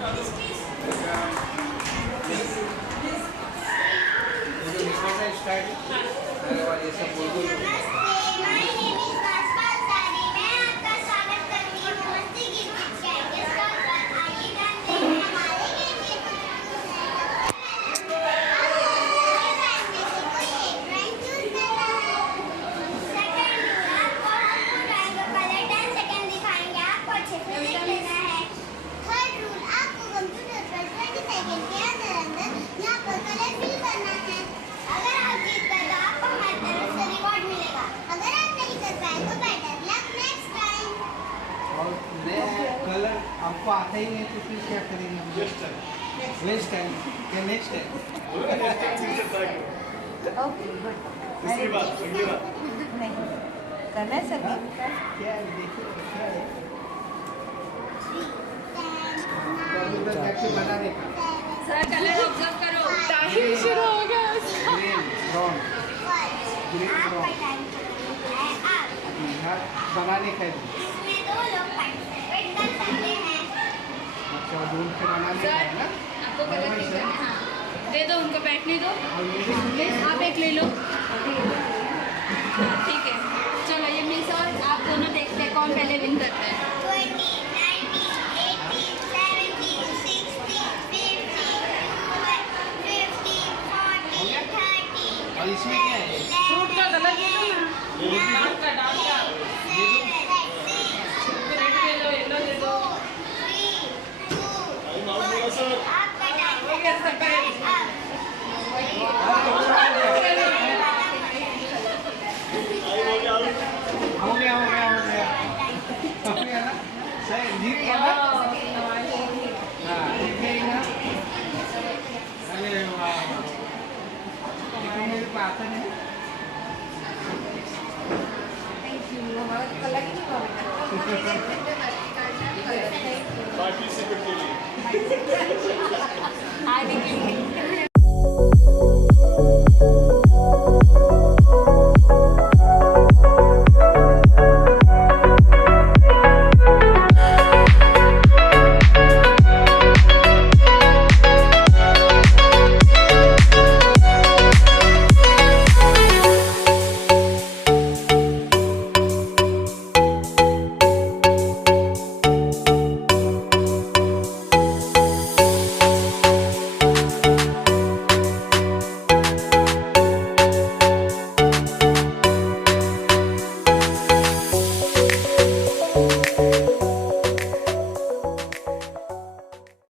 ये सब बोल दो। कलर आपको आता ही नहीं तो फिर क्या करेंगे? नेक्स्ट टाइम क्या नेक्स्ट टाइम? Okay good. इसके बाद नहीं करना है सर। क्या है देखिए क्या है? उधर कैसे बनाने का? सर कलर ऑब्जर्व करो। टाइम शुरू हो गया। ग्रीन ब्राउन ग्रीन ब्राउन बनाने का है। अच्छा दूर से बनाने का है ना? आपको कलर नहीं करना है। हाँ दे दो उनको बैठने दो। आप एक ले लो। हाँ ठीक है चलो ये मिस और आप दोनों देखते हैं कौन पहले विन करता है। 20, 19, 18, 17, 16, 15, 12, 15, 14, 13, और इसमें क्या है? फ्रूट का कलर दे दो ना। डाल का रेड ले लो येलो दे दो। हो गया सब हो गया ना? सही जीत गया ना? हाँ जीत गई ना? अरे वाह लेकिन मेरे को आता नहीं। Thank you. हमारा कलर ही नहीं पार्टिसिपेट के लिए हाँ देखिए